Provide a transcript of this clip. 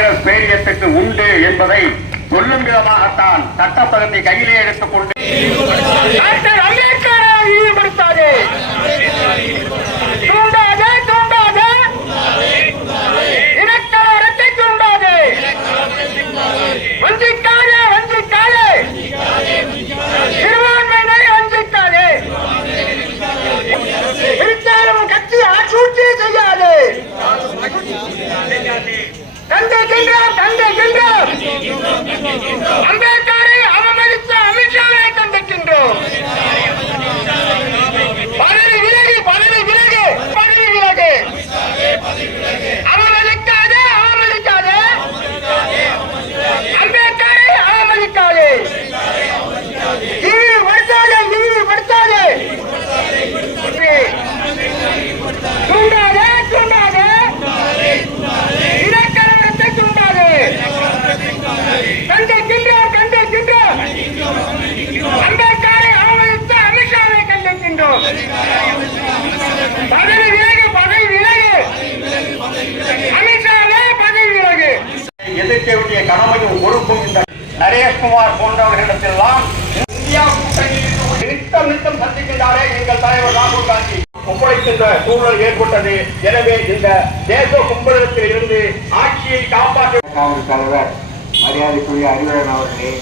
காங்கிரஸ் பேரியத்துக்கு உண்டு என்பதை சொல்லும் விதமாகத்தான் சட்டப்பதத்தை கையிலே எடுத்துக்கொண்டு டாக்டர் அம்பேத்கரை ஈடுபடுத்தாதே தூண்டாதே தந்தை தூண்டாதே தந்தை வஞ்சிக்காதே எதிர்க்க வேண்டிய கடமையும் பொறுப்பும் இந்த நரேஷ்குமார் போன்றவர்களிடத்தெல்லாம் இந்தியா நித்தம் நித்தம் சந்திக்கின்றாரே எங்கள் தலைவர் ராகுல் காந்தி. ஒப்படைக்கின்ற சூழல் ஏற்பட்டது. எனவே இந்த தேச கும்பலத்தில் இருந்து ஆட்சியை காப்பாற்ற காங்கிரஸ் தலைவர் மரியாதைக்குரிய அறிவுரையன் அவர்களே